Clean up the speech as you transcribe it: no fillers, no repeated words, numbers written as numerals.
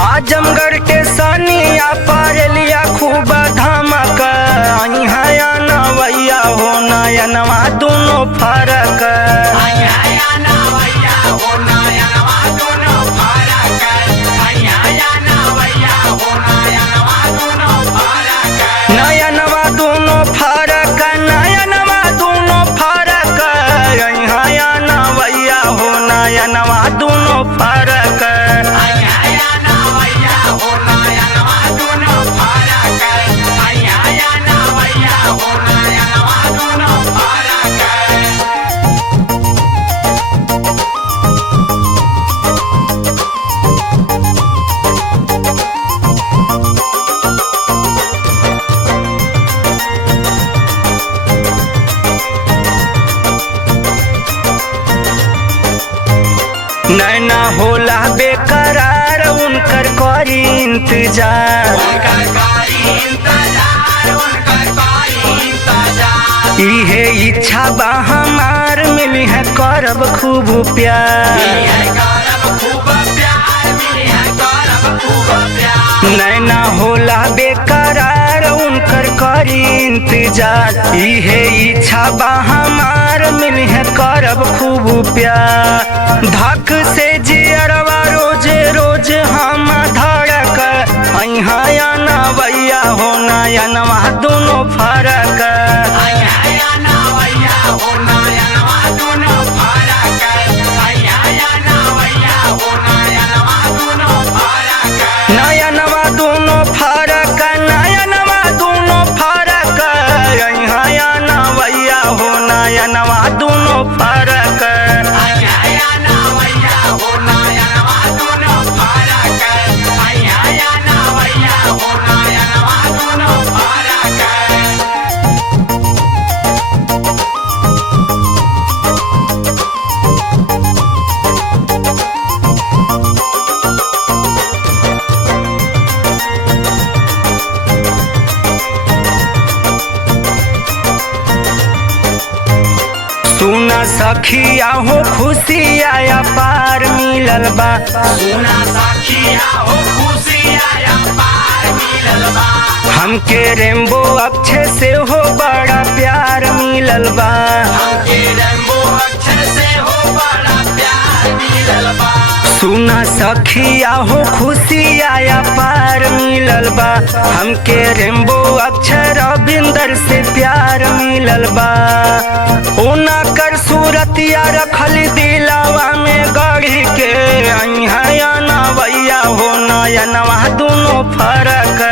आजमगढ़ के सानिया पारलिया खूब धमक यहाँ नवैया हो नयनवा दोनों फरक। नयनवा दोनों फरक नयनवा दोनों फरक यहाँ नवैया हो नयनवा दोनों फरक। नैना होला बेकरार उनकर करी इंतजार। इहे इच्छा बा हमार मिली है करब खूब प्यार। नैना होला बेकरार उनकर करी इंतजार। इहे इच्छा बा हमार मिली है करब खूब प्यार। धक से जियरवा रोज रोज हम धड़क यहाँ नवैया हो नयनवा दोनों फरक। नयनवा दोनों फरक नयनवा दोनों फरक यहाँ नवैया हो नयनवा दोनों फरक। सुना सखिया हो खुशी आया पार मिलल बा। सुना सखिया हो खुशी आया पार मिलल बा। हमके रेम्बो अक्षय से हो बड़ा प्यार मिलल बा। हमके रेम्बो अक्षय से हो बड़ा प्यार मिलल बा। सुना सखिया हो खुशी आया पार मिलल बा। हमके रेम्बो अक्षय रविंदर से प्यार मिलल बा। ओना कर सूरतिया रखल दिलावा में गढ़ी के यहाँ नवैया हो नयनवा दोनों फरक।